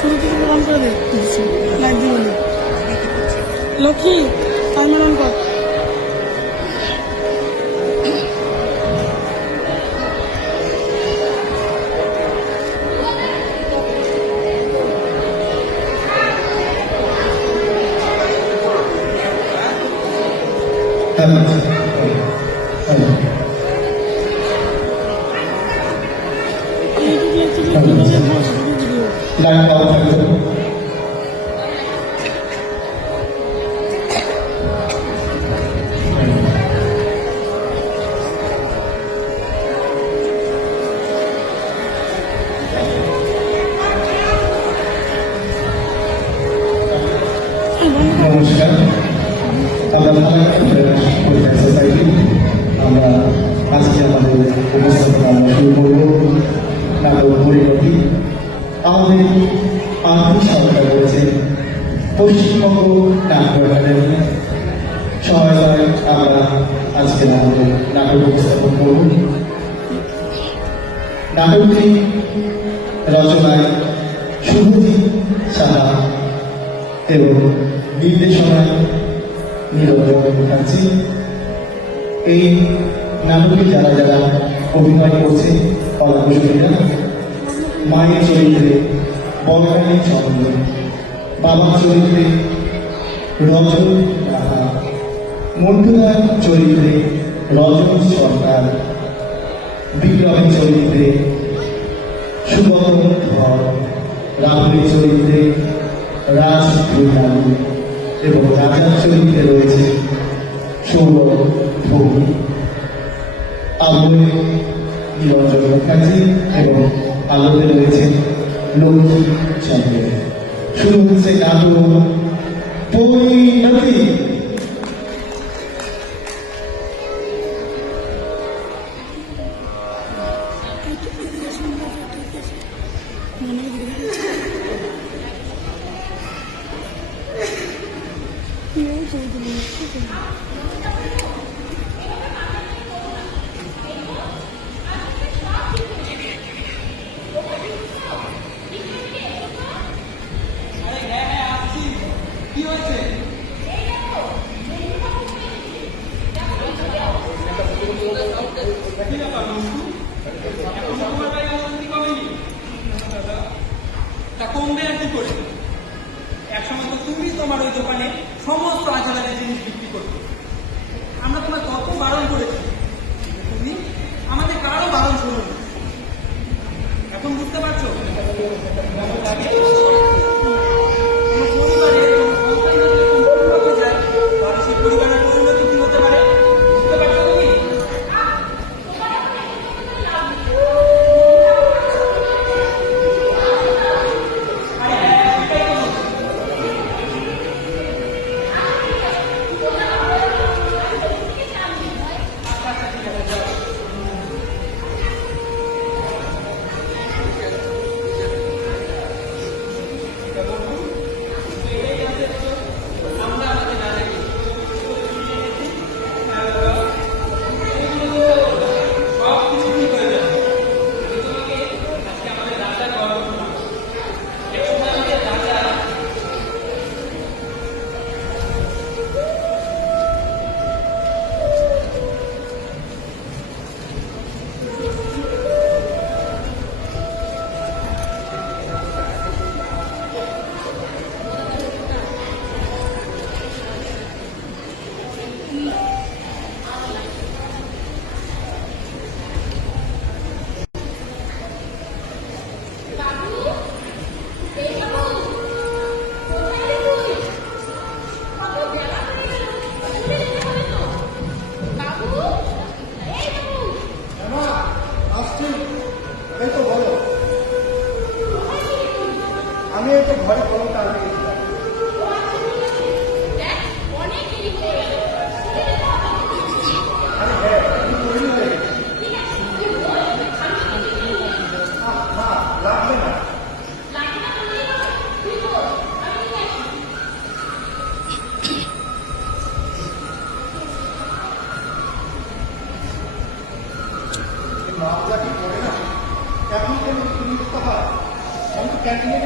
শুরু থেকে প্রমাণ করে দিচ্ছি লাইভ দিবনি লক্ষ্মী টাইমার অন কর। নমস্কার, আমরা পরিবার সোসাইটি আমরা আজকে আমাদের উপস্থাপনা আমরা শুরু করব নাটক পরিণতি। আমাদের আর্থিক সহায়তা করেছে পশ্চিমবঙ্গ নাট্য একাডেমি সহায়তায় আমরা আজকে আমাদের নাটক উপস্থাপন করব। নাটকটি রচনায় শুভজিৎ সাহা এবং নির্দেশনায় নিরঞ্জন মুখার্জি। এই নাটকে যারা যারা অভিনয় করছে কলাকুশলীরা, মায়ের চরিত্রে বলরানী চন্দ্র, বাবার চরিত্রে রজন রাহা, মন্টুদার চরিত্রে রজন সরকার, বিক্রমের চরিত্রে সুগত ধর, রাহুলের চরিত্রে রাজ ভূটানি এবং রাজার চরিত্রে রয়েছে সৌরভ ভৌমি, আলোয় নিরঞ্জন মুখার্জি এবং আলোতে রয়েছে লক্ষ্মী চন্দ্র। শুরু হচ্ছে নাটক পরিণতি। কমবে আর কি করে? একসময় তো তুমি তোমার ওই দোকানে সমস্ত আচারের জিনিস বিক্রি করতে। আমরা তোমার কত বারণ করেছি, তুমি আমাদের কারো বারণ শুনো। এখন বুঝতে পারছো পরিবারের পরিণতি কি হতে পারে? বুঝতে পারছো তুমি? আমি একটা ঘরে কলমটা আনতে গেছিলাম। লাগবে না। মাপলা কি করে না, এখন কোনো হয় আমি ক্যান্টিনে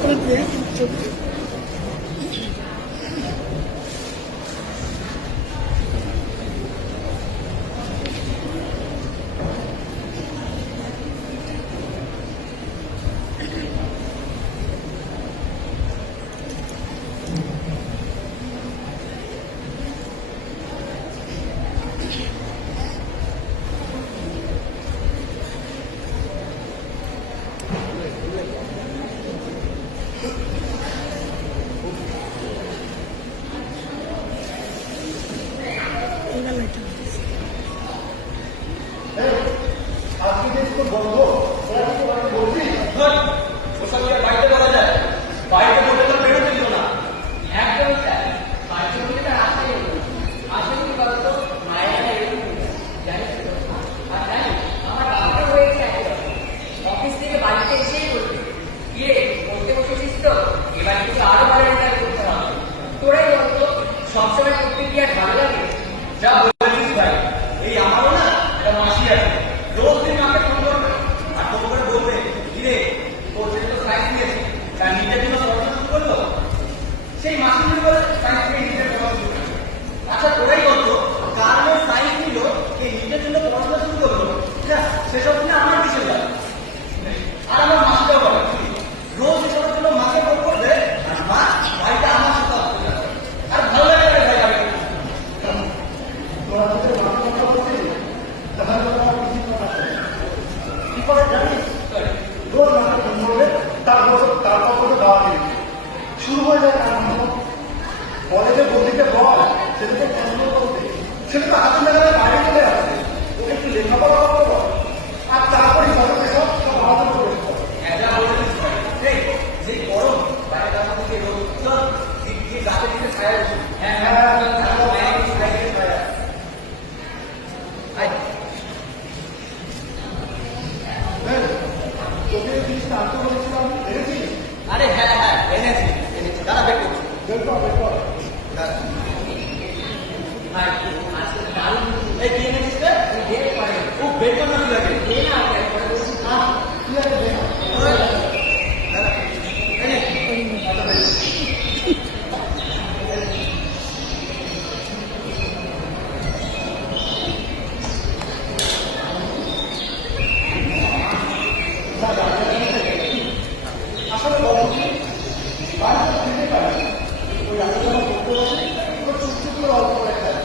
করে দিয়ে চোখ আজকে যে স্কুল বন্ধ ওরা কি তোমাকে বলছি ওসব কি আর বাড়িতে বলা যায়? বাড়িতে বলতে তো বেরোতে দিল না। একদমই স্যার, বাড়িতে বলতে তার আশাই হলো না। আসলে কি বলতো, মায়েরা এরকম জানিস তো? আর জানিস, আমার বাবাটা হয়েছে একরকম। অফিস থেকে বাড়িতে এসেই বলবে, ইয়ে পড়তে বসেছিস তো, এবার কিন্তু আরো ভালো রেজাল্ট করতে হবে। তোরাই বলতো, সবসময় করতে কি আর ভালো লাগে? যা বলেছিস ভাই, এই আমারও না একটা মাসি আছে, রোজ দিন আমাকে ফোন করবে আর ফোন করে বলবে, কিরে তোর ছেলে তো সায়েন্স নিয়েছে, তার নিজের জন্য পড়াশোনা শুরু করলো। সেই মাসি মনে করে সায়েন্স নিয়ে নিজের পড়াশোনা শুরু করলো। আচ্ছা তোরাই বলতো, কার মেয়ে সায়েন্স নিল, এই নিজের জন্য পড়াশোনা শুরু করলো, সেসব দিনে আমার কিসের লাগে? আর আমার মাসিটাও বলে, রোজ এসবের জন্য মাকে ফোন করবে আর মা ভাইটা আমার সাথে আসতে যাবে। আর ভালো লাগে না ভাই আমি তোরা যদি মাথা কথা বলছিস তাহলে তোরা কিছু কথা কি করে জানিস রোজ মাথা ফোন করবে তারপর করে দাওয়া দিবি শুরু হয়ে যায় তার মতো কলেজে বন্ধুকে বল সেটাকে পছন্দ করতে সেটা তো হাতে লাগালে বাইরে চলে আসবে ওকে একটু লেখাপড়া করতে বল আর তারপরে কলেজে সব আলাদা করে যা বলেছিস ভাই, এই যে গরম বাইরে তার মধ্যে যে রোদ, চল যে গাছের দিকে ছায়া বসে। হ্যাঁ হ্যাঁ তোকে জিনিসটা আনতে বলেছিলাম এনেছিস আরে হ্যাঁ হ্যাঁ এনেছি দাঁড়া বের করছি। বের কর ভাই, আজকে দারুণ এই কি এনেছিস রে? বের করে। ও বের করতে কি লাগে? এই না, একবারে বলছি, কি আছে দেখ দাঁড়া, এনে। আসলে বলো বাড়িতে ফিরতে পারে ওই রাতে যখন করতে বসে ওরা চুপচুপ করে অল্প করে খায়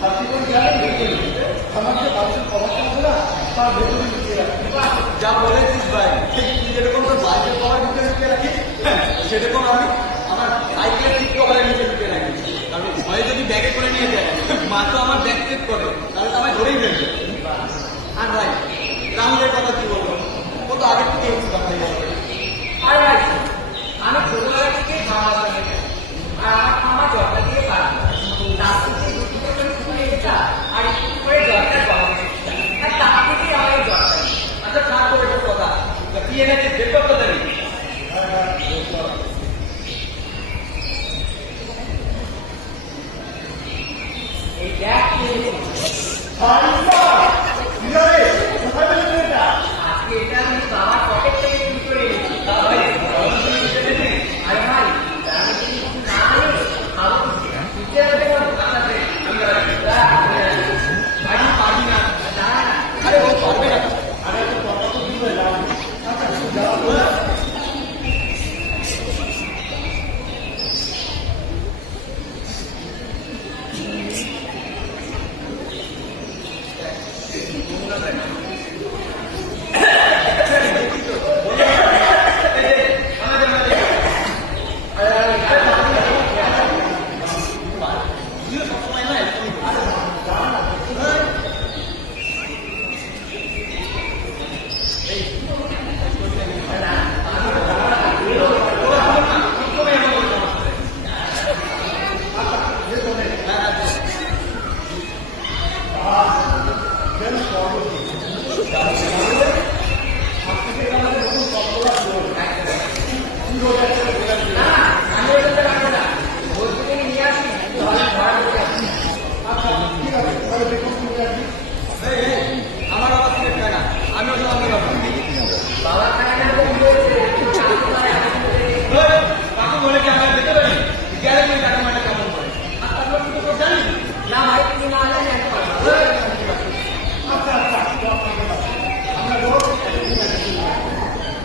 হাতি করে গেলে ভেতরে আমার যে বাড়ির খবরটা আছে না তার ভেতরে লুকিয়ে রাখে যা বলেছিস ভাই, তুই যেরকম তোর বাইকের কভার নিচে লুকিয়ে রাখিস, সেরকম আমি আমার সাইকেলের সিট কভারের নিচে লুকিয়ে রাখি। কারণ ভয়ে যদি ব্যাগে করে নিয়ে যায়, মা তো আমার ব্যাগ চেক করে, তাহলে তো আমায় ধরেই ফেলবে। আর ভাই রাহুলের কথা কি বলবো, ও তো আগের থেকে ভাই আর ভাই, আমি ছোটবেলা থেকে খাওয়া দাওয়া করি আর আমার খাওয়া জলটা দিয়ে পারি তার থেকে দুটি করে স্কুলে যা আর একটু করে জলটা গরম আর তার থেকেই আমার এই জলটা আচ্ছা থাক করে একটা কথা, কি এনেছিস বের করতে দেবি? এই ব্যাগ কিনে কোথায় পেলে এটা আজকে এটা আমি বাবার পকেট থেকে চুরি করে এনেছি। তা ভাই গরম করে নিচে এনেছিস? আর ভাই, আমি যদি কিছু না আনি খাবো নিচে রাখতে পারবো আচ্ছা দে, আমি ভাই পারবি না। না আরে ও পারবে না। আরে তো কথা তো কি হয়ে যাবে আচ্ছা যা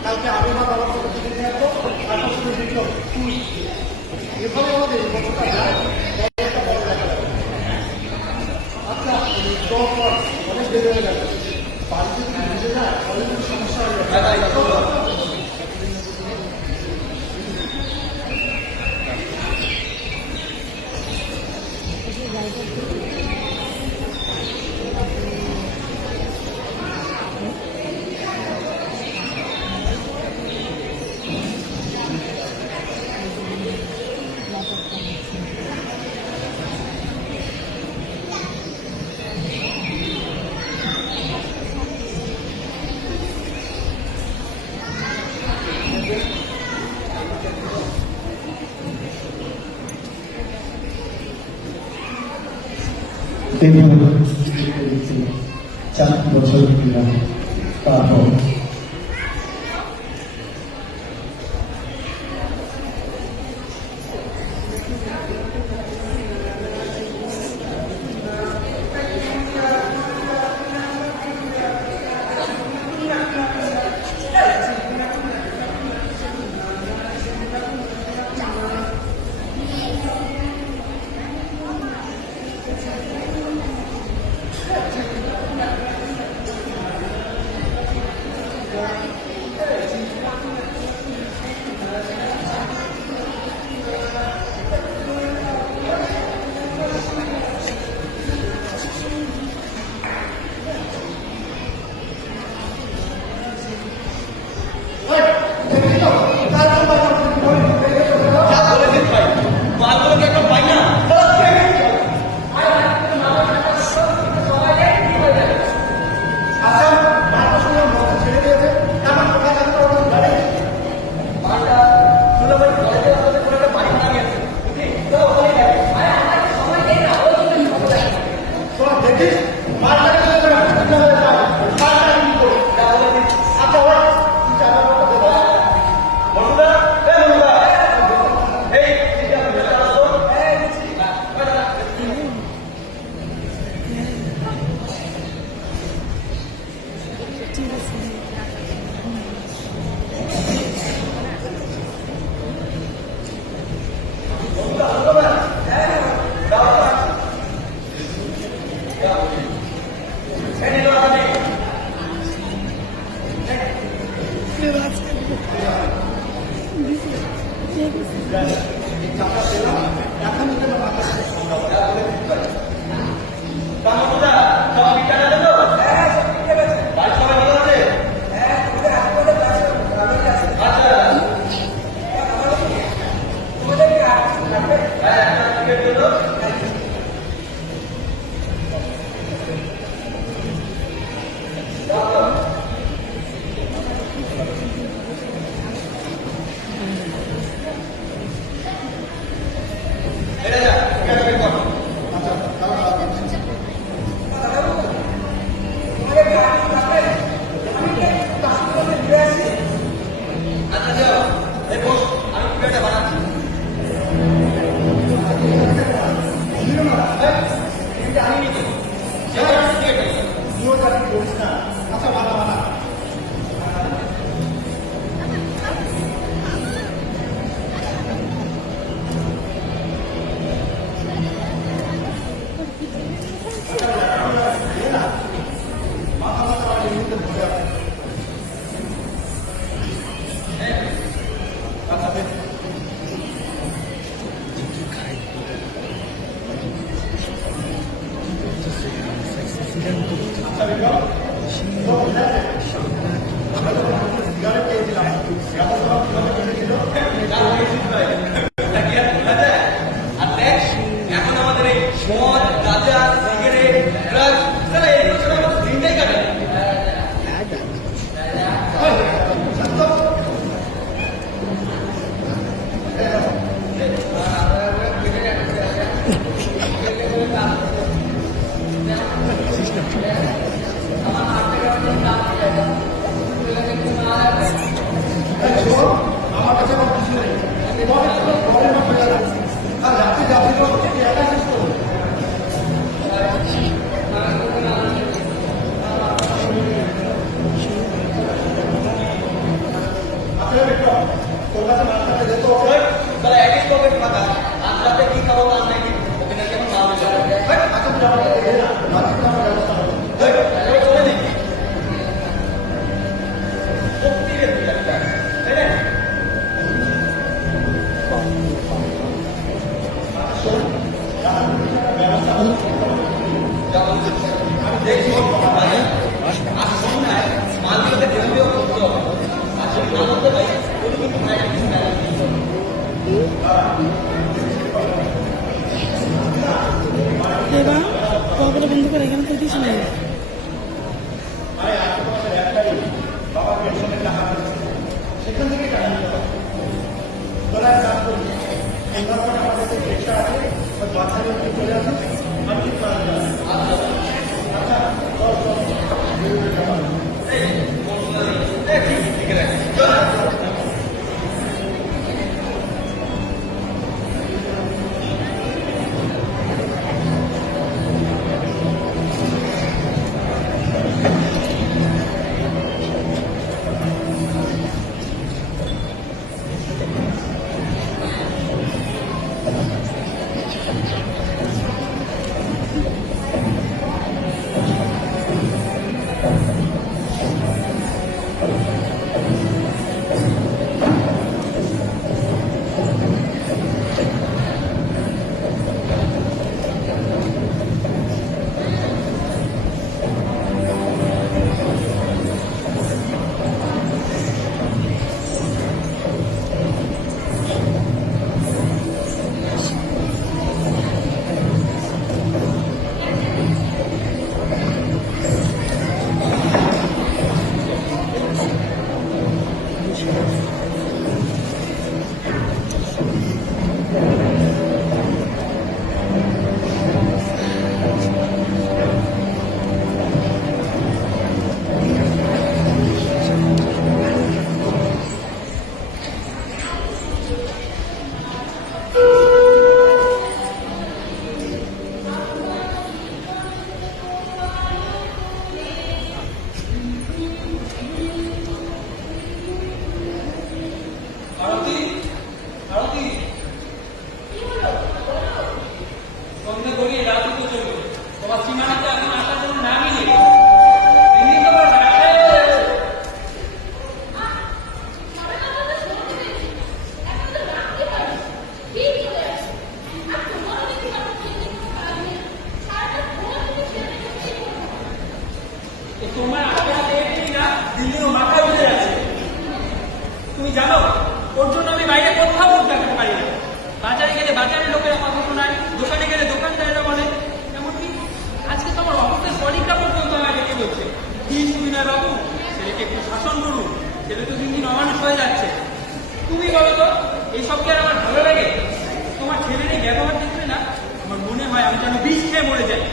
কালকে আমি বা বাবার সাথে চিঠি নিয়ে আসবো, তারপর শুধু লিখলো তুই। এভাবে আমাদের গতটা যায়, একটা বড় দেখা যাবে। আচ্ছা, অনেক দেরি হয়ে গেছে, বাড়িতে যদি বুঝে যায় তাহলে কিন্তু সমস্যা হয়ে যাবে। এভাবে 4 বছর তারপর এটা কাছে মাঝখানে যেত ওকে তারা একই পকেট ফাঁকা আজ রাতে কি খাবো তার নাকি ওকে নাকি এখন মা বলে আচ্ছা তুই আমাকে দে না বাকি তো আমার ব্যবস্থা হবে চলে দেখি সত্যি রে তুই একটা তাই না আমি দেখছি আর সন্ধ্যায় মালগুলোকে ডেলিভারিও করতে হবে আর যদি না করতে পারি ওই কিন্তু মায়ের কিছু ব্যালেন্স দিতে হবে এবার পকেটে বন্ধ করে এখানে তো কিছু নেই। আরে আজকে তোমাদের একটাই বাবা পেনশনের টাকা দিচ্ছে সেখান থেকে টাকা নিতে হবে তোরা এক কাজ করি এই ব্যাপারে আমাদের যে চেষ্টা আছে ওই বাচ্চাদের একটু চলে আসে আমি ঠিক করা যাবে আচ্ছা চল চল আরতি আরতি সন্ধ্যা গড়িয়ে রাত তো চলবে তোমার সীমানাতে এখন আসার জন্য নামই নেই এমনি তোমার রাখাই যাচ্ছে তোমার হাতে হাতে এটি না দিল্লির মাথায় উঠে যাচ্ছে তুমি জানো ওর জন্য আমি বাইরে কোথাও দেখাতে পারি না বাজারে গেলে বাজারের লোকেরা কথা শোনায় দোকানে গেলে দোকানদারেরা বলে এমনকি আজকে তোমার অফিসের কলিগরা পর্যন্ত আমাকে কে বলছে কি সুবিনয় বাবু ছেলেকে একটু শাসন করুন ছেলে তো দিন দিন অমানুষ হয়ে যাচ্ছে তুমি বলো তো এইসব কি আর আমার ভালো লাগে তোমার ছেলের এই ব্যবহার দেখবে না আমার মনে হয় আমি যেন বিষ খেয়ে মরে যাই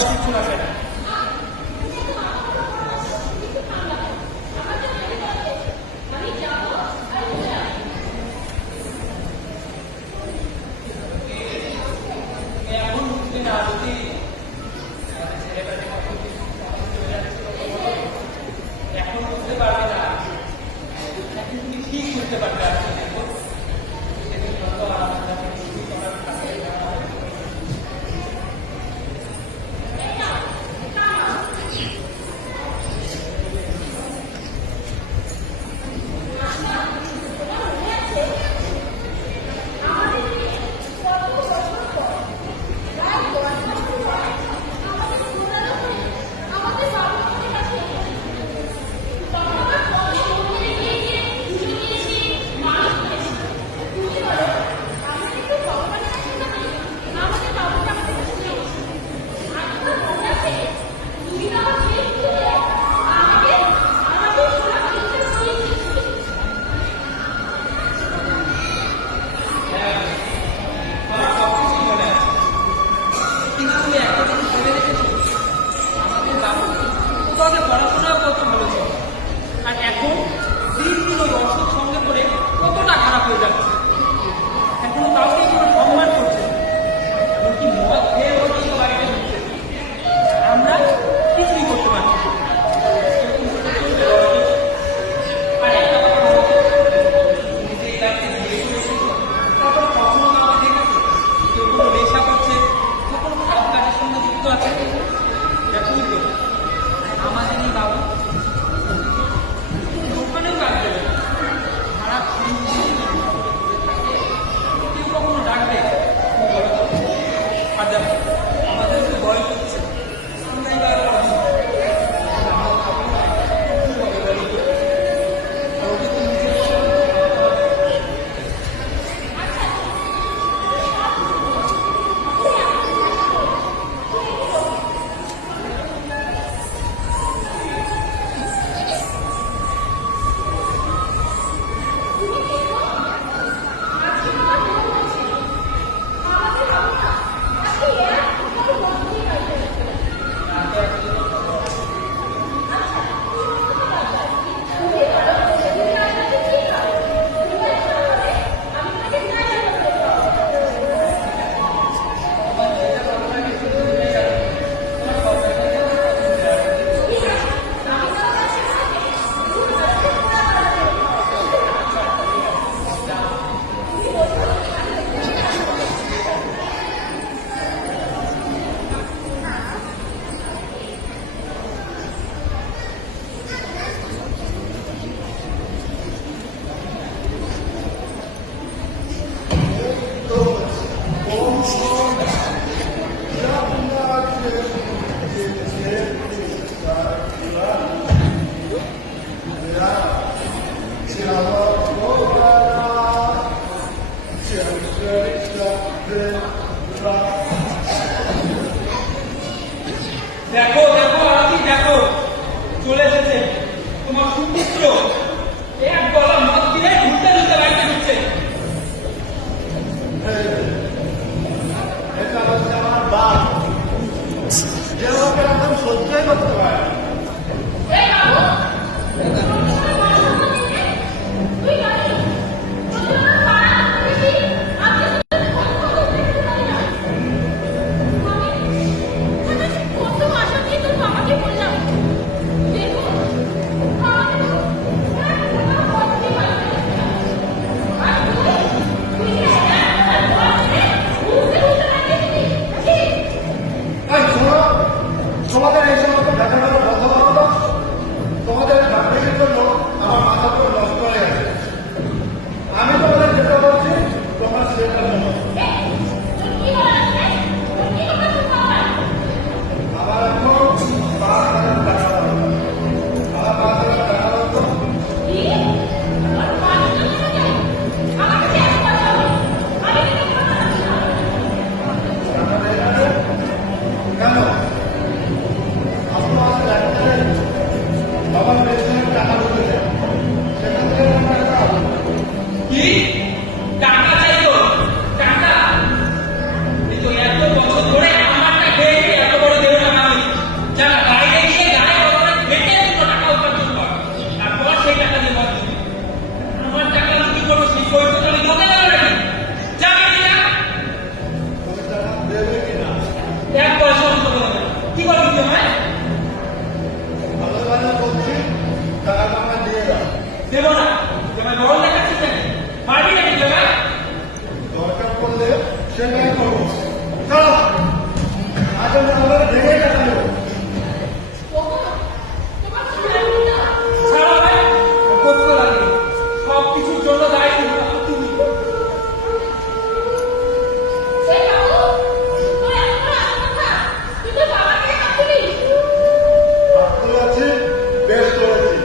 কিছু লাগবে না এখন বুঝতে না যদি এখন বুঝতে পারবে না এখন তুমি ঠিক বুঝতে পারবে আজকে দেখো সেদিন যত আমার আগে পড়াশোনাও কত ভালো ছিল, আর এখন দিন দিন ওই অসুখ সঙ্গে করে কতটা খারাপ হয়ে যাচ্ছে। এখনো কাউকে কোনো সম্মান করছে না, এমনকি মদ খেয়ে হলেই তো বাড়িতে ঢুকছে। আমরা কিছুই করতে পারছি না। আর একটা কথা বলো, তুমি যে এলাকাতে বিয়ে করেছো, তারপরে কখনো কাউকে দেখেছো কেউ কোনো নেশা করছে, কেউ কোনো খারাপ কাজের সঙ্গে যুক্ত আছে? দেখুন তো, আমাদের এই বাবু দোকানেও কাজ দেবে না, খারাপ কেউ কখনো ডাকবে? আর দেখো, আমাদের তো বয়স হচ্ছে, আমরাই বা আরো পড়াশোনা করবো। আমার খাবো না, কি হবে বলো তো? আর ওদের তো নিজের দেখো দেখো আরতি দেখো, চলে এসেছে তোমার সুপুত্র। এক গলা মদ দিয়ে ঘুরতে ঘুরতে বাড়িতে ঢুকছে। এটা হচ্ছে আমার বাপ, যে আমাকে একদম সহ্যই করতে পারে না। এই শোনো, তোমাদের এই সমস্ত দেখানোর কথা বলো তো। তোমাদের চাকরির জন্য আমার মাথা পুরো নষ্ট হয়ে গেছে। আমি তোমাদের যেটা বলছি তোমরা সেটা শোনো। আমার এখন 5,000 টাকা দরকার। আমার 5,000 টাকা দরকার। টাকা দেয় না রে? কেন? আপনার ডাক্তারের বাবার পেছনের টাকা ঢুকে যায়, সেখান থেকে আমার টাকা কি টাকা চাইতো? টাকা? এই তো এত বছর ধরে আমারটা খেয়ে এত বড় দেহ টাকা আমি যারা বাইরে গিয়ে গায়ে ওখানে খেটে দুটো টাকা উপার্জন কর, তারপর সেই টাকা দিয়ে বাদ দিবি। আমার টাকা আমি কি করবো? সেই পয়সা তো আমি দিতে পারবো না। যাবে কিনা? তুমি টাকা দেবে কিনা? এক পয়সা অন্ত করে দেবে। কি করে দিতে হয়? ভালোভাবে বলছি, টাকাটা আমার দিয়ে দাও। দেবো না। তোমার বড় দেখাচ্ছিস নাকি? পারবি নাকি দেবে? দরকার পড়লে সেটাই করবো। চলো, আজ আমি আমার ভেঙে টাকা নেবো। ছাড়ো ভাই, করতে লাগে সব কিছুর জন্য দায়ী তুমি। ভাবতে আছি, বেশ করেছি।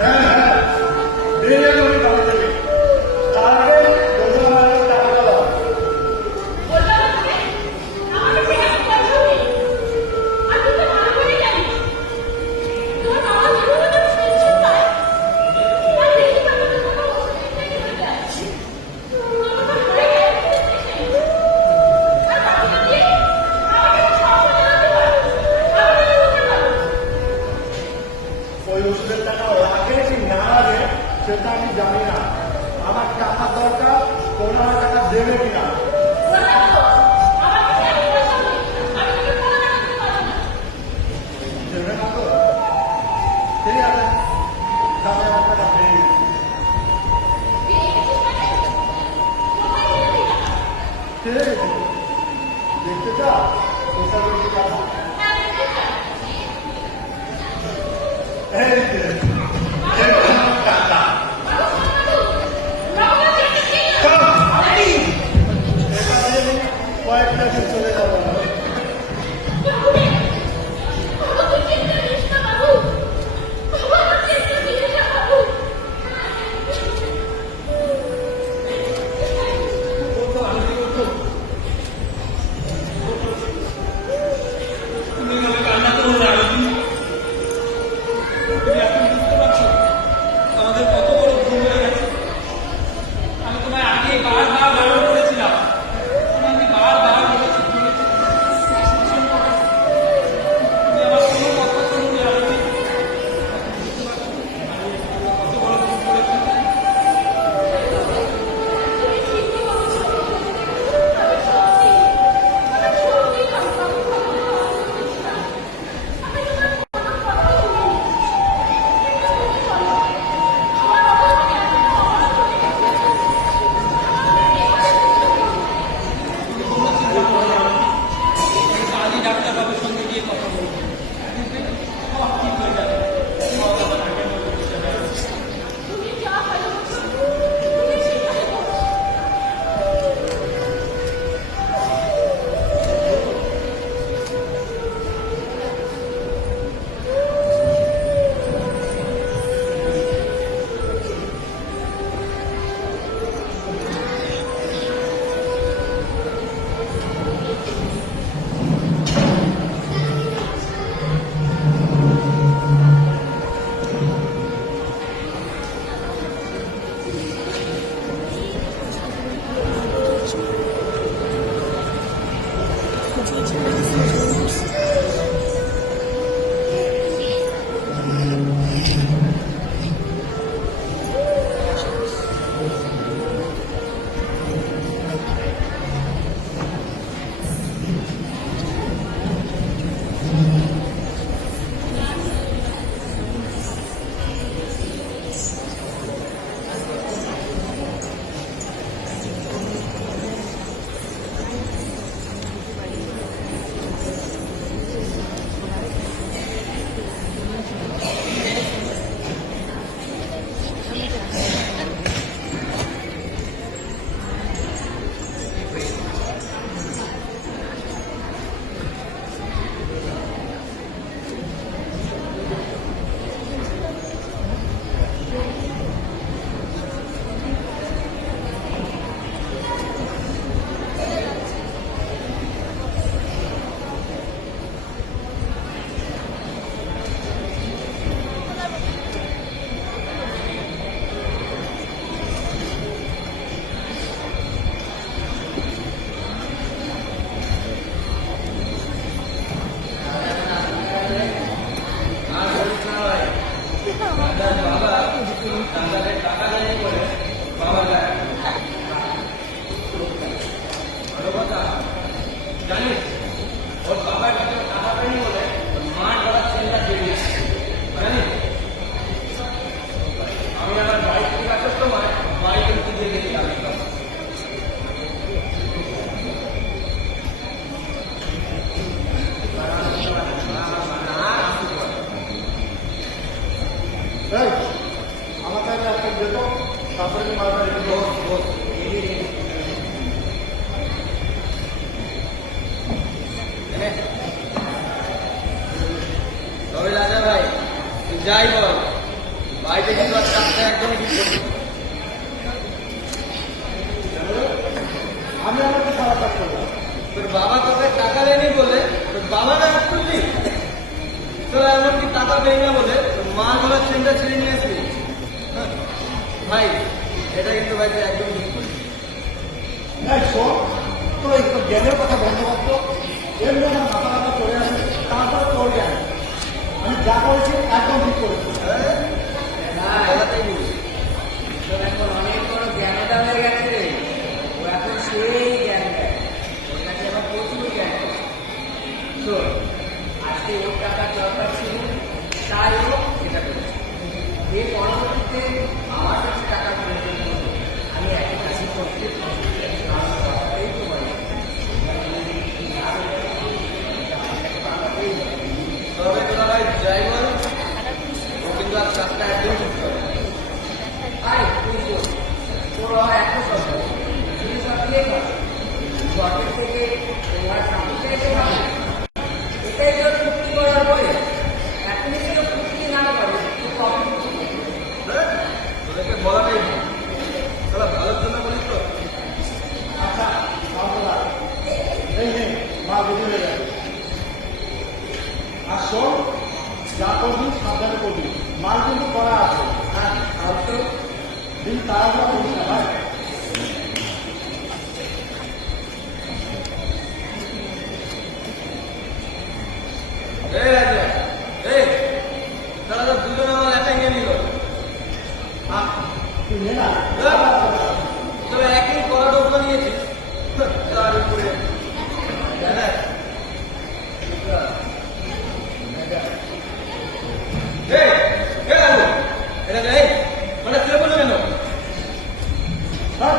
হ্যাঁ হ্যাঁ, দিয়ে আমি বাড়ি যাবি। তার আগে তোমরা আমার টাকাটা দাও। সেটা আমি জানি না। আমার টাকা দরকার, 15,000 টাকা দেবে কিনা? দেবে না তো? ঠিক আছে, তাহলে আমার টাকা পেয়ে গেছি। ঠিক আছে, দেখতে চাও? পয়সা দেখতে চাও? এই যে, এই আমার টাকা। চলো, এটা নিয়ে কয়েকটা দিন চলে যাবো না। তুমি আমাকে কান্না করো না আরতি। তুমি এখন বুঝতে পারছো আমাদের কত বড় ভুল হয়ে গেছে। আমি তোমায় আগে বারবার বারণ করেছিলাম, আমি বারবার বলেছি তুমি আমার কোনো কথা শুনবে আরতি। বুঝতে পারছো আমি কত বড় ভুল করেছি। কাজী ডাক্তারবাবুর সঙ্গে গিয়ে কথা বলবো, সব ঠিক হয়ে যাবে। সব আবার আগের মতো হয়ে যাবে। জানিস ওর বাবার কাছে টাকা পায়নি বলে মার গলার চেনটা বেরিয়েছে জানিস। আমি আমার বাইক থেকে আসার সময় বাইক উঠতে দিয়ে গেছিলাম। এই, আমার কাছে একটা যেত, তারপরে মারবে। তবে রাজা ভাই তুই যাই বল, বাড়িতে কিন্তু আর চাপটা একদমই ঠিক করবি। আমি আমাকে খারাপ কাজ করলাম। তোর বাবা তোকে টাকা দেয়নি বলে তোর বাবা কাজ করলি, তোর এমনকি টাকা দেয় না বলে তোর মা গলার চেনটা ছিঁড়ে নিয়ে আসবি। ভাই এটা কিন্তু ভাই তুই একদম ঠিক করবি। এই শোন, তোর এই জ্ঞানের কথা বন্ধ করতো, এমনি আমার মাথা মাথা চলে আসে, তারপরে তোর জ্ঞান। আমি যা করেছি একদম ঠিক করেছি। হ্যাঁ এটাতেই বুঝি। আমার কাছে টাকার প্রয়োজন হলে আমি একটা কাছে করতে কারণ এই তো বলে তবে তোরা ভাই যাই বল ও কিন্তু আজ কাজটা একদম ঠিক করে আরে তুই তো তোর এত সব শুধু সব দিয়ে গভর্নমেন্ট থেকে তোমার সামনে চাইতে হবে এটাই তোর চুক্তি করার পরে এখন যদি চুক্তি না করে তো কখন তোদেরকে বলাটাই ভুল। তোরা ভালোর জন্য বলিস তো আচ্ছা বাবা, এই নে মা বুঝে গেছে। আর শোন, যা করবি সাবধানে করবি, মাল কিন্তু করা আছে। হ্যাঁ, আর তো দিন তাড়াহুড়া করিস না ভাই। এই রাজা এই তারা তো দুজনে আমার লেখা নিয়ে নিল তুই নে না। তবে একই কড়া ডোবলা নিয়েছিস তার উপরে হ্যাঁ এই এই বাবু এটা এই মানে ছেলে বললো কেন স্যার,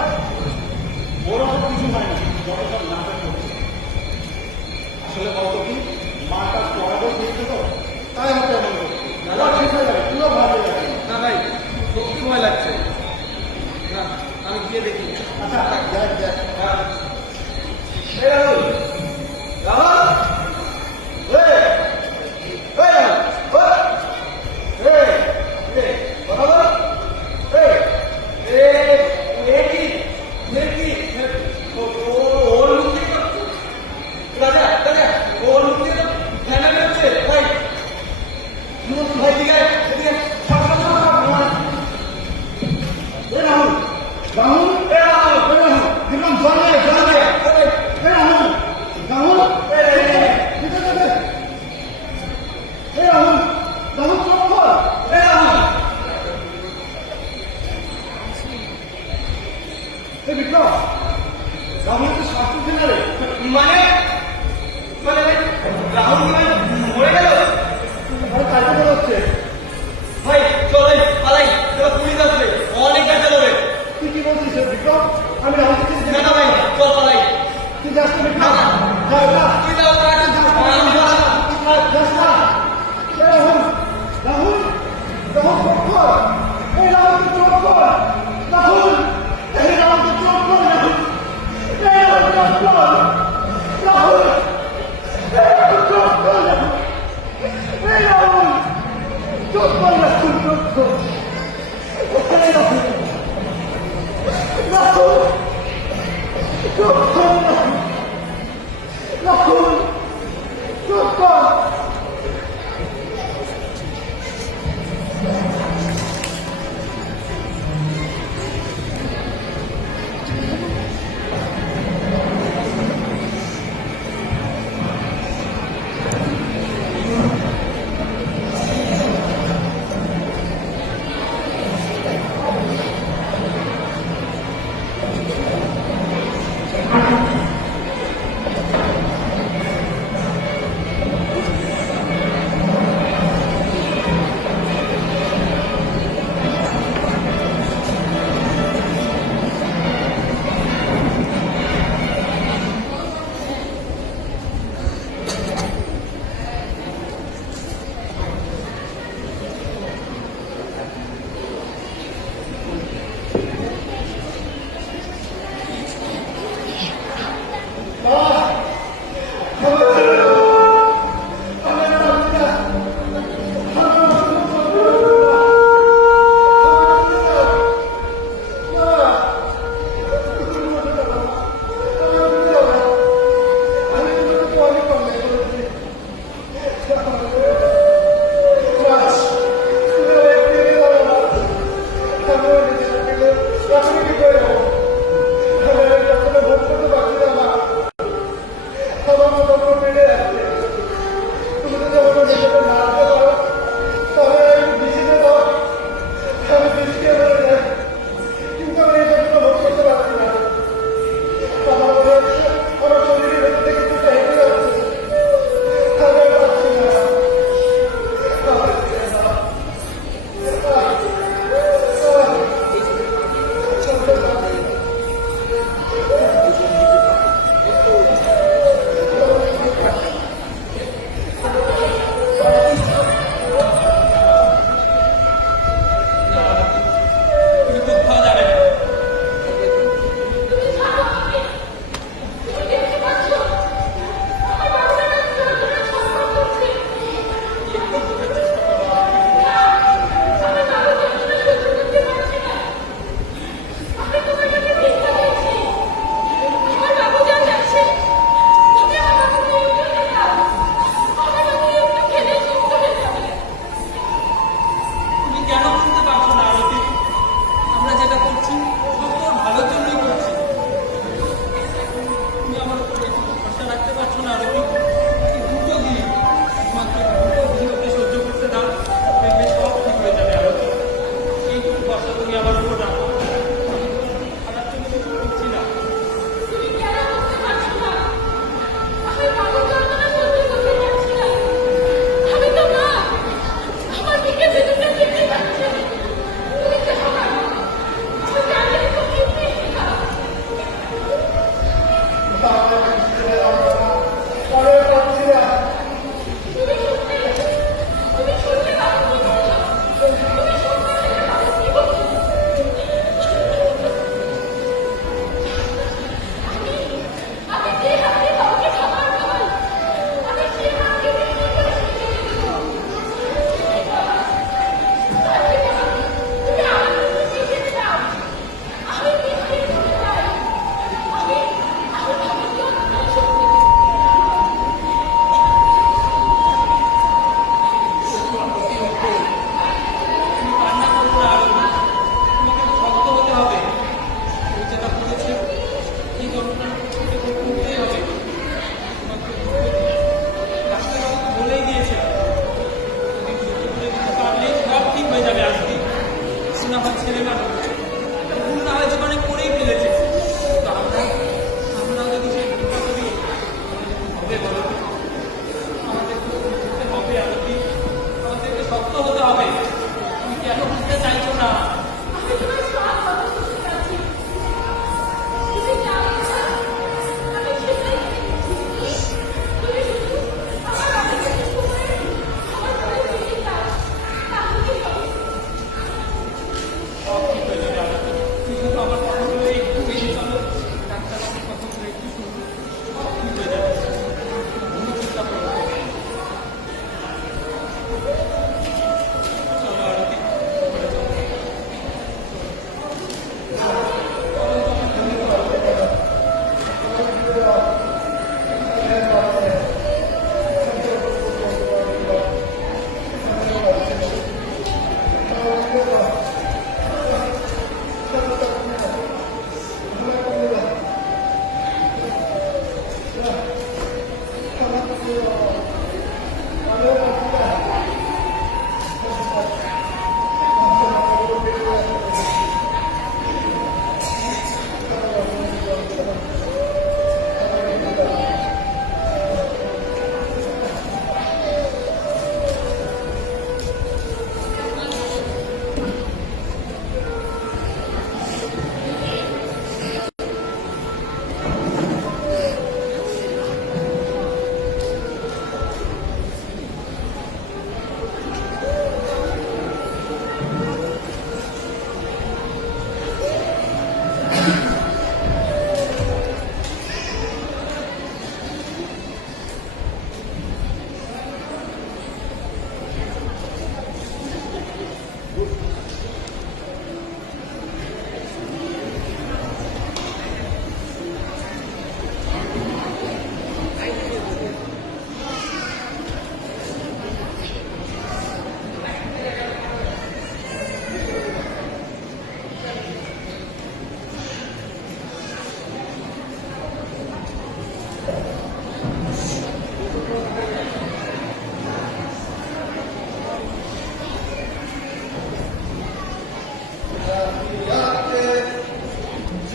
ওর অত কিছু নাই, যত সব নাটক করছে। আসলে বলতো কি, মাটা পড়াবো দেখতে তো, তাই হয়তো এমন করছে। ও ঠিক হয়ে যাবে, তুইও ভালো হয়ে যাবে। না ভাই সত্যি ভয় লাগছে না আমি গিয়ে দেখি আচ্ছা, দেখ দেখ। হ্যাঁ এই রাহুল রাহুল এই এই রাহুল এই এই কথা বল এই এই কি কি ওর লুক দিয়ে রাজা রাজা ওর লুক দিয়ে ধ্যান করছে ভাই ভাই ঠিক আছে ঠিক আছে সব সব সব এ রাহুল, রাহুল, এই রাহুল এ রাহুল, দেখলাম জল নেই, জল নেই। এ রাহুল, রাহুল, দেখে দেখে। এ রাহুল, রাহুল চোখ খোল। এই রাহুল এ বিক্রম, রাহুল তো শাস্তি দিলে রে। মানে মানে রাহুল কি মানে মরে গেল আরে তাই তো মনে হচ্ছে। ভাই চলে পালাই তোরা পুলিশ আসবে অনেক গাছ চালাবে তুই কি বলছিস রে বিক্রম? আমি রাহুলকে চিনতে না না ভাই চল পালাই তুই যাস না বিক্রম? যা, যা। তুই যাও না আমি যাবো না। যাস না। এ রাহুল, রাহুল, রাহুল চোখ খোল। এই রাহুলকে চোখ খোল। রাহুল, এই রাহুলকে চোখ খোল, রাহুল। এই রাহুল চোখ খোল। রাহুল, এই রাহুল চোখ খোল, রাহুল। এই রাহুল, চোখ খোল, রাহুল, চোখ খোল। এই রাহুল, রাহুল, চোখ খোল, রাহুল। রাহুল, চোখ খোল।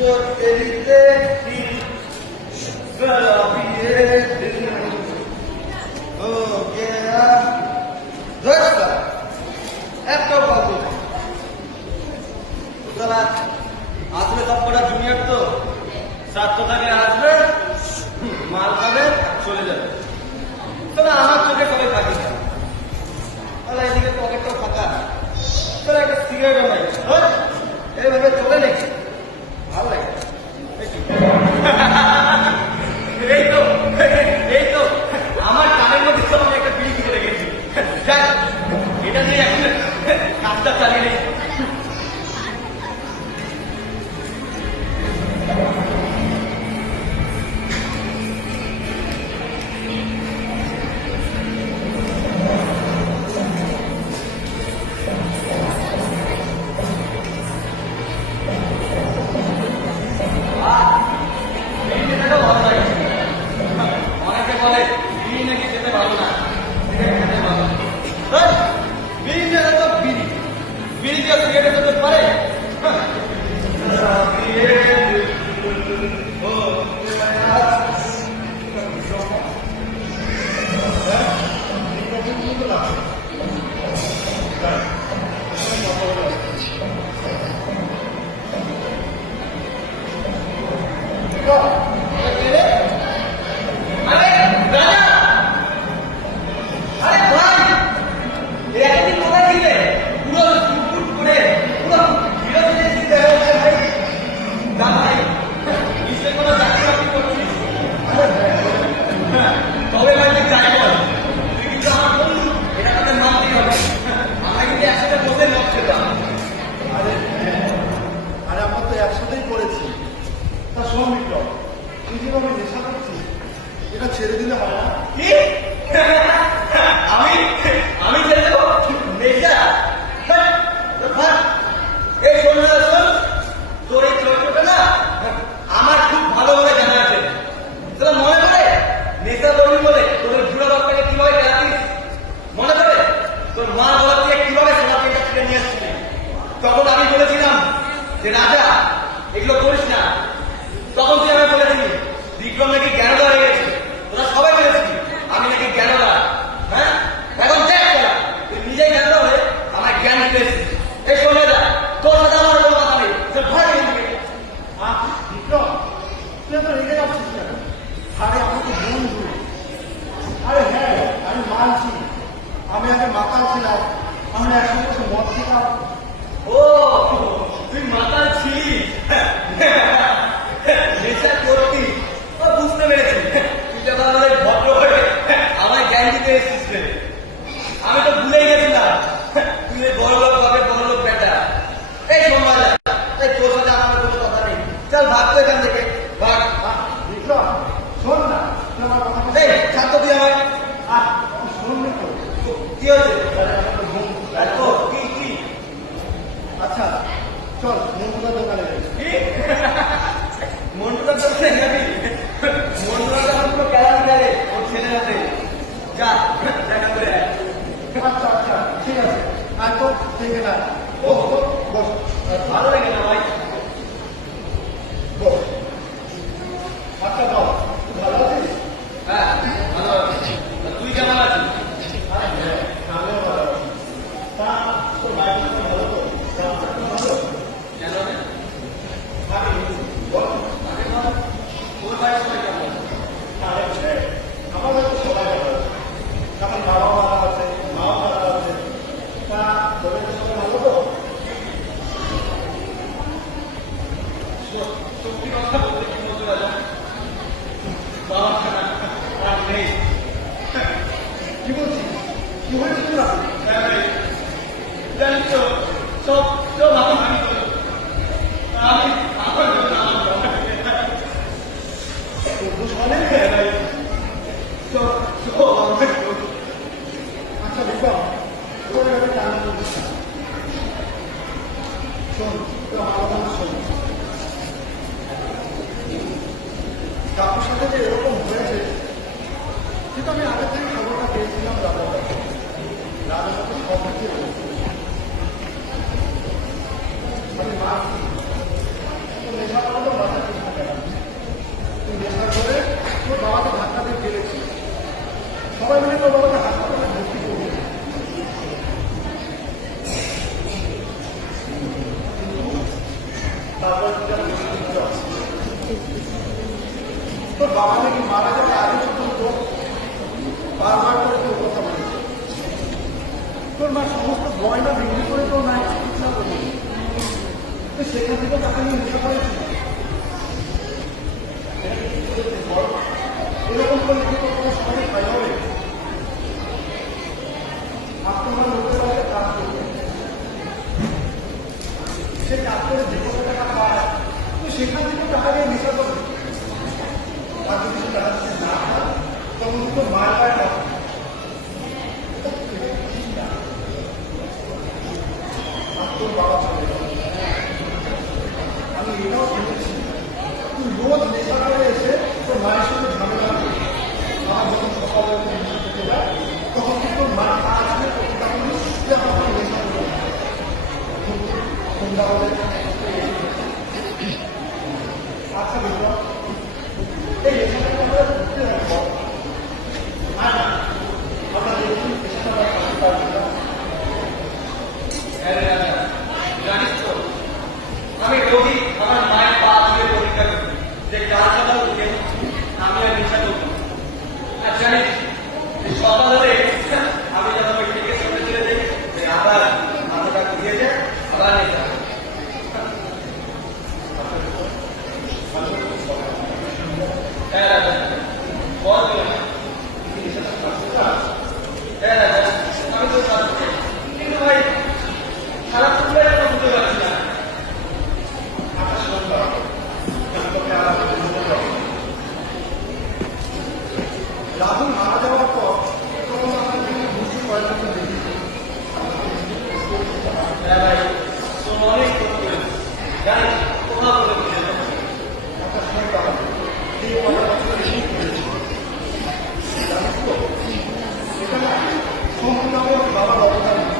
করতে একটা গল্প আসলে সবকটা জুনিয়র তো স্বার্থ থাকলে আসবে, মাল খাবে, চলে যাবে। তবে আমার চোখে সবাই থাকি না, তাহলে এদিকে পকেটটাও ফাঁকা, তাহলে একটা সিগারেটও নাই, এইভাবে চলে নেই, ভালো লাগে। এই তো আমার কানের মধ্যে তো আমি একটা বিড়ি কিনে রেখেছি, এটা দিয়ে এখন কাজটা চালিয়ে নেই। অনেকে বলে বিড়ি নাকি খেতে ভালো না, খেতে ভালো বিড়ি না তো বিড়ি, বিড়ি কেউ সিগারেট খেতে পারে? আরে আমরা তো একসাথেই করেছি। তা শোন বিক্রম, তুই যেভাবে নেশা করছিস এটা ছেড়ে দিলে হয় না। কি আমি ছেড়ে দেবো নেশা? এই শোন না, শোন, তোর এই চরিত্রটা না আমার খুব ভালোভাবে জানা আছে। তোরা মনে করে নেশা করবি বলে তোদের বুড়া বাচ্চাকে কিভাবে খেলাতিস, মনে করে তোর মা গলা থেকে কিভাবে সোনা পেটা ছিঁড়ে নিয়ে আসছিলি। তখন আমি বলেছিলাম যে রাজা এগুলো করিস না, তখন তুই আমাকে বলেছিলি বিক্রম নাকি জ্ঞানদা হয়ে গেছে। তোরা সবাই বলেছিলি আমি নাকি জ্ঞানদা। হ্যাঁ, এখন দেখ তোরা তুই নিজেই জ্ঞানদা হয়ে আমার জ্ঞান দিয়েছিস। এই শোন রাজা, তোর সাথে আমার কোনো কথা নেই, তোর ভয় নেই। বিক্রম, তুই এত রেগে যাচ্ছিস কেন? আরে আমি তো বন্ধু। আরে হ্যাঁ, আমি মানছি আমি আগে মাতাল ছিলাম, আমরা একসঙ্গে বসে মদ খেতাম। ও তুই মাতাল ছিলি, নেশা করতি, ও বুঝতে পেরেছি। তুই যখন আমাদের ভদ্র হয়ে আমায় জ্ঞান দিতে এসেছিস রে। আমি তো ভুলেই গেছিলাম তুই এই বড় লোক বাপের বড় লোক বেটা। এই শোন রাজা, এই তোর সাথে আমার কোনো কথা নেই, চল ভাগ তো এখান থেকে ভাগ। বিক্রম শোন না, তুই আমার কথা এই ছাড় তো তুই আমায়। তুই শোন না তো। কি হয়েছে? এত কি আচ্ছা চল মন্টুদার দোকানে যাই। কি মন্টুদার দোকানে যাবি? মন্টুদার দোকান পুরো কেলান গেলে ওর ছেলে হাতে। যা দেখা করে আয়। আচ্ছা আচ্ছা ঠিক আছে, আর তো দেখে না। ও বস, ভালো লাগে না ভাই? বস। আচ্ছা বল, তুই ভালো আছিস? হ্যাঁ ভালো আছি। তুই কেমন আছিস? আমিও ভালো আছি। তা তোর বাড়ির সবাই ভালো তো? ভালো? কেন রে? বল। তোর ভাই সবাই কেমন? আমাদের তো সবাই ভালো আছে। এখন বাবা ভালো আছে, মাও ভালো আছে। তা তোদের তো সবাই ভালো তো? সত্যি কথা বলতে কি বলতে পারলাম? বাবা আর নেই। কি বলছিস? কি হয়েছিল না? হ্যাঁ ভাই, জানিস তো সব ভালো ভাবি তো। আমি আমার জন্য আমার বাবা। তবু শোনে? হ্যাঁ ভাই, সব আমার জন্য। আচ্ছা বিক্রম, তোর এভাবে টান করছিস না। শোন, তোর আমার কথা শোন। কাকুর সাথে যে এরকম হয়েছে, কিন্তু আমি আগে থেকে খবরটা পেয়েছিলাম রাজার কাছে। তারপরে পূজা প্রস্তুতি আছে। তোর বাবা নাকি মারা যাবে আগে পর্যন্ত বারবার করে তোর কথা বলেছে। তোর মা সমস্ত গয়না বিক্রি করে তোর মায়ের চিকিৎসা করবে, সেখান থেকে টাকা নিয়ে নেশা করেছিল। এরকম করলে কি তোর কোনো সমাজে খাই হবে? আর তোমার লোকের বাড়িতে কাজ করবে, সে কাজ করে যে কত টাকা পায় তো সেখান থেকে টাকা নিয়ে নেশা করবে। আর যদি সে টাকা দিতে না পায় তখন তো মার পায় না। আর তোর বাবা চলে গেল। আমি এটাও শুনেছি তুই রোজ নেশা করে এসে তোর মায়ের সঙ্গে ঝামেলা করিস। আমার যখন সকালে নেশা করতে যায় তখন কিন্তু তোর মা আসলে প্রতিটা করিস যে আমার নেশা করে তোমরা বলে আচ্ছা বুঝলো এই নেশাটা আমরা করতে রাখবো। আর আমরা দেখি চেষ্টা করতে পারবো না। জানিস তো আমি রোগী আমার মায়ের পা ধুয়ে পরীক্ষা করি যে কার কথা উঠে আমি আর নেশা করবো। আর জানিস সকাল হলে আমি যখন ওই থেকে চলে চলে যাই আবার মাথাটা ঘুরিয়ে যায় আবার নেশা। হ্যাঁ রাজা বল হ্যাঁ রাজা আমি তো কিন্তু ভাই খারাপ করলে বুঝতে পারছি না। রাহুল মারা যাওয়ার পর তখন আমাকে বুঝতে কয়েকটা দেখি। হ্যাঁ ভাই তোর অনেক ক্ষতি করেছে জানিস কোথাও বলে বুঝে একটা শুনতাম এই কটা বছর বেশি করেছি। জানিস তো এখানে সম্পূর্ণ আমার বাবার অবদান নেই।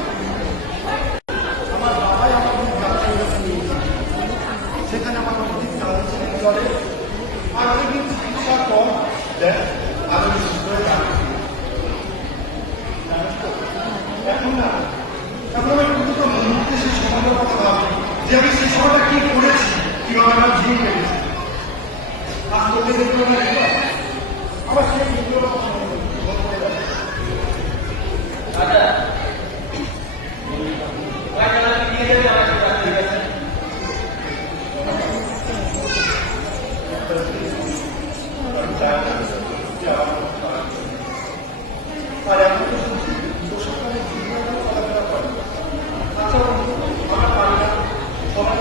আমার বাবাই আমার খুব ভালো নিয়ে সেখানে আমার অনেক কাউন্সিলিং চলে। আর অনেকদিন চিকিৎসার পর দেখ আমি সুস্থ হয়ে যাচ্ছি। জানিস তো এখন না এখন আমি কিন্তু মুহূর্তে সেই সময়টার কথা ভাবি যে আমি সেই সময়টা কি করেছি, কিভাবে আমার জীবন কেটেছি। আজ করতে দেখতে না আবার সেই দিনগুলোর কথা মনে পড়ে যাবে। আচ্ছা ভাই তাহলে নিয়ে যাবে আমার সাথে রাত্রি গেছে। আর এখন তো শুনছি তোর সকালে জীবনে চলাফেরা করে। আচ্ছা আমার পারি না সবাই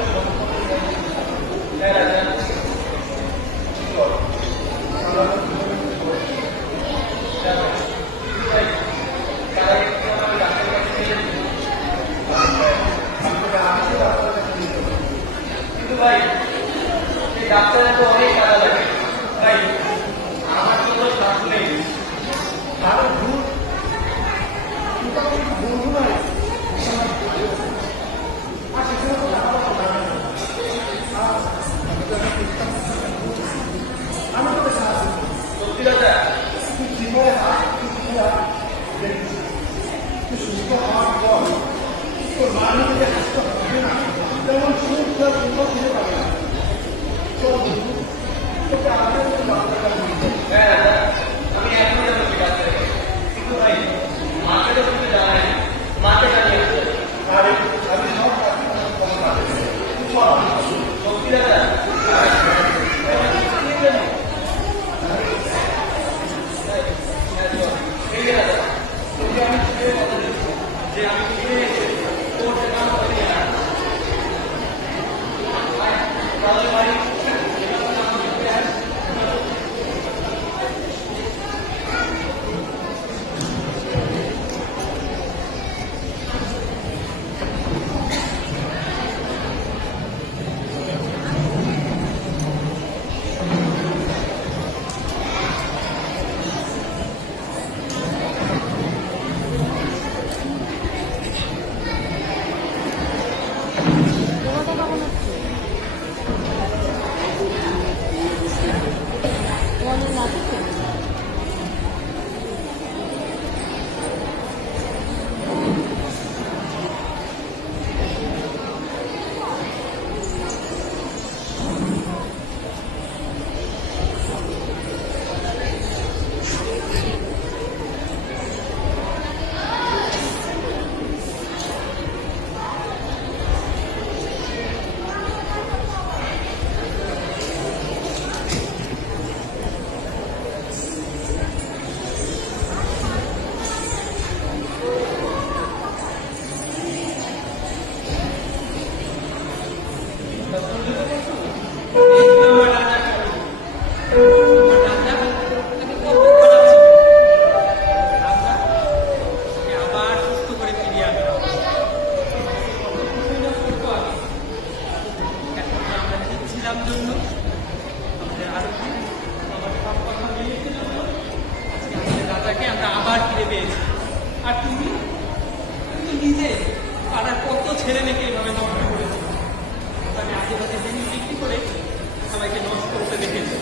হ্যাঁ রাজা ভাই তারা একটু আমাকে ডাক্তারের কাছে নিয়ে যাবে। কিন্তু ভাই এই ডাক্তারের তো অনেক টাকা লাগে ভাই আমার তো শ্বাস নেই। আরো দূর বন্ধু নয় আর সেখানে তো আমি তো দেখা সত্যি রাজা তুই জীবনে হাত দেখছি তুই সুস্থ হওয়ার পর তোর মা নিজেকে হাসতে হবে না তেমন সুখ তার কোথাও ফিরে পাবে না। তোকে আগে ডাক্তার হ্যাঁ রাজা আমি এখনই যাবো ডাক্তারের কাছে। কিন্তু ভাই মাকে তো তুমি জানাই মাকে জানিয়ে আরে আমি সব সত্যি রাজা যে আমি ফিরে এসে তোর নাম করে তাহলে ভাই ছিলাম জন্য, আমাদের আরতি আমার সব কথা মেনেছে জন্য আজকে আমাদের দাদাকে আমরা আবার ফিরে পেয়েছি। আর তুমি তুমি নিজে পাড়ার কত ছেলে মেয়েকে এভাবে নষ্ট করেছো, আমি আশেপাশে জিনিস বিক্রি করে সবাইকে নষ্ট করতে দেখেছি।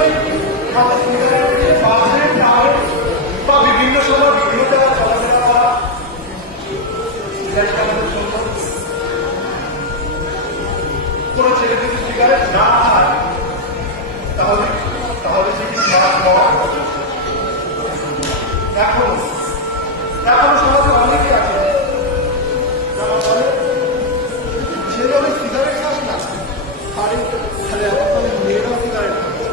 নেই হাতে সিগারেট নিয়ে বাসে টাওয়ারে বা বিভিন্ন সময় বিভিন্ন জায়গায় চলাফেরা করা কোনো ছেলে যদি সিগারেট না খায় তাহলে তাহলে সে কি মাছ খাওয়া এখনো সমাজে অনেকেই আছে যারা বলে ছেলে আমি সিগারেট খাস না আরে তাহলে এখন তো মেয়েরাও সিগারেট খাচ্ছে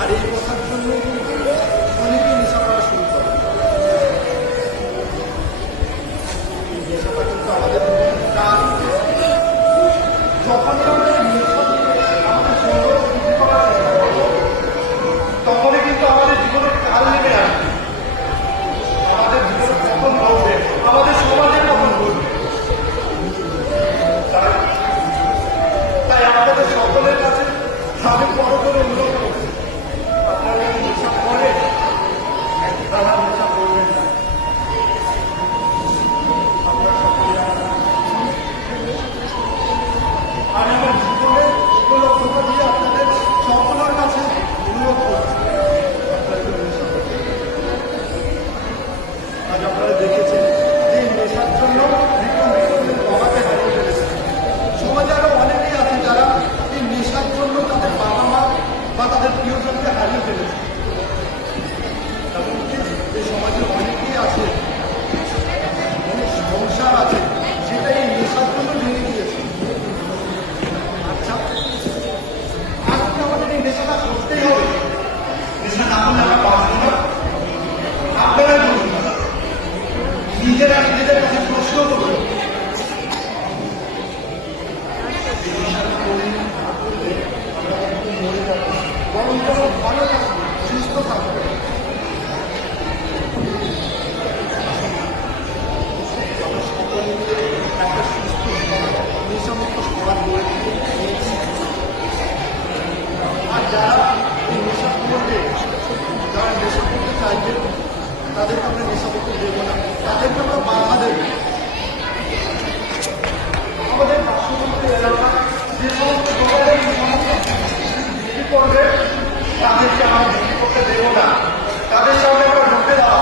আর এই কথার জন্য কিন্তু অনেকেই নেশা করা শুরু করে এই নেশাটা কিন্তু আমাদের যখন আমরা নেশা আমাদের শরীর বৃদ্ধি করার চেষ্টা করবো তখনই কিন্তু আমাদের জীবনে কাল নেমে আসবে আমাদের জীবনে কখন ঘটবে আমাদের সমাজে কখন ঘটবে তাই আপনাদের সকলের কাছে আমি বড় করে অনুরোধ করছি আপনারা নেশা করে তারা নেশা করবেন না আপনার সকলে আমি আমার জীবনে উপলব্ধতা দিয়ে আপনাদের সকলের কাছে অনুরোধ করছি আপনাদের নেশা করতে আজ আপনারা দেখেছেন যে নেশার জন্য বাবাকে হারিয়ে ফেলেছে সমাজে আরো অনেকেই আছে যারা এই নেশার জন্য তাদের বাবা মা বা তাদের প্রিয়জনকে হারিয়ে ফেলেছে এই সমাজে অনেকেই আছে অনেক সংসার আছে যেটা এই নেশার জন্য ভেঙে দিয়েছে আচ্ছা আজকে আমাদের এই নেশাটা করতেই হবে নেশা না করলে আমরা বাঁচবো না আপনারাই বলুন নিজেরা নিজেদের কাছে প্রশ্ন করুন বরং যেমন ভালো থাকবে সুস্থ থাকবে আমরা সকলে মিলে একটা সুস্থ নেশামুক্ত সমাজ গড়ে তুলতে আর যারা এই নেশা করবে যারা নেশা করতে চাইবে তাদেরকে আমরা নেশা করতে দেবো না তাদেরকে আমরা বাধা দেব আমাদের পার্শ্ববর্তী এলাকা যে সমস্ত দোকানে বিক্রি করবে তাদেরকে আমরা বিক্রি করতে দেবো না তাদের সামনে আমরা ঢুকে দেওয়া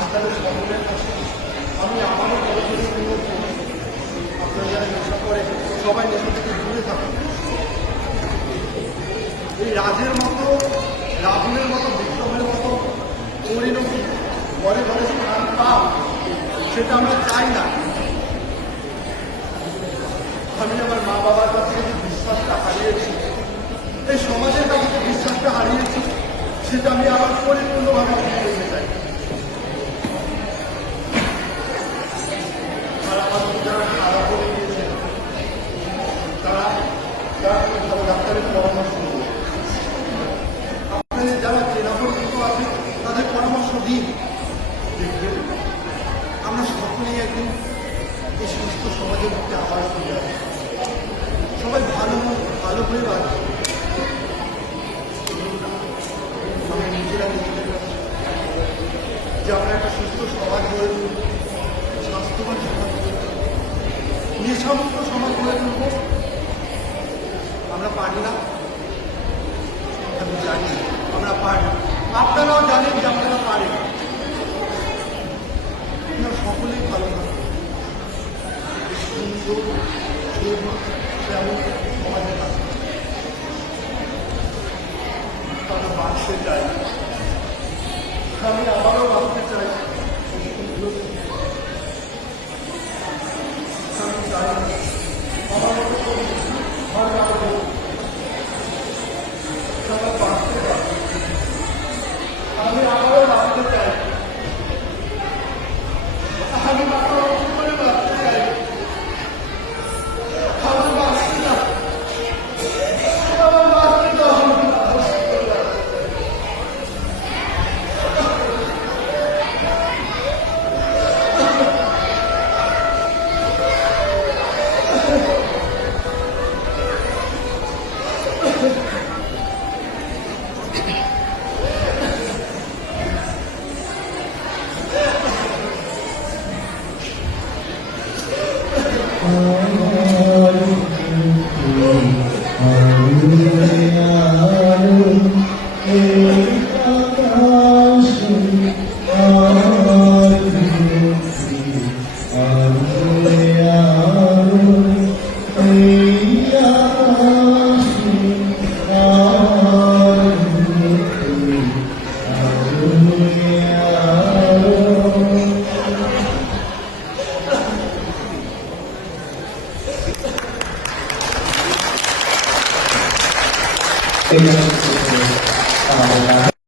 আপনাদের সকলের কাছে আমি আমারও কলেজের অনুরোধ করি আপনারা যারা নেশা করে সবাই নেশা থেকে দূরে থাকুন এই রাজের মতো রাহুলের মতো বিক্রমের মতো পরিণতি ঘরে ঘরে স্থান পাও সেটা আমরা চাই না আমি আমার মা বাবার কাছে যে বিশ্বাসটা হারিয়েছি এই সমাজের কাছে যে বিশ্বাসটা হারিয়েছি সেটা আমি আবার পরিপূর্ণভাবে ফিরে পেতে চাই আর আমার যারা খারাপ হয়ে গিয়েছে তারা খুব ভালো ডাক্তারের পরামর্শ নেবে আপনাদের যারা চেনা পরিচিত আছে তাদের পরামর্শ দিন দেখবেন আমরা সকলেই একদিন এই সুস্থ সমাজের মধ্যে আবার ফিরে আসি সবাই ভালো করে বাঁচবে আমরা নিজেরা নিজেদের কাছে যে আমরা একটা সুস্থ সমাজ গড়ে তুলব স্বাস্থ্যবান সমাজ গড়ে তুলব নেশামুক্ত সমাজ গড়ে তুলব আমরা পারি না আমি জানি আমরা পারি আপনারাও জানেন যে আপনারা পারেন আপনারা সকলেই ভালো থাকবেন সুন্দর তেমন সমাজে থাকবে আমরা বাঁচতে চাই আমি আবারও বাঁচতে চাই আমি চাই আমার মতো ঘর বাঁচবো সবাই বাঁচতে পারবো আমি আবারও বাঁচতে চাই আমি মাত্র করে বাঁচতে চাই আমার বাঁচতে না আমার বাঁচতে Terima kasih.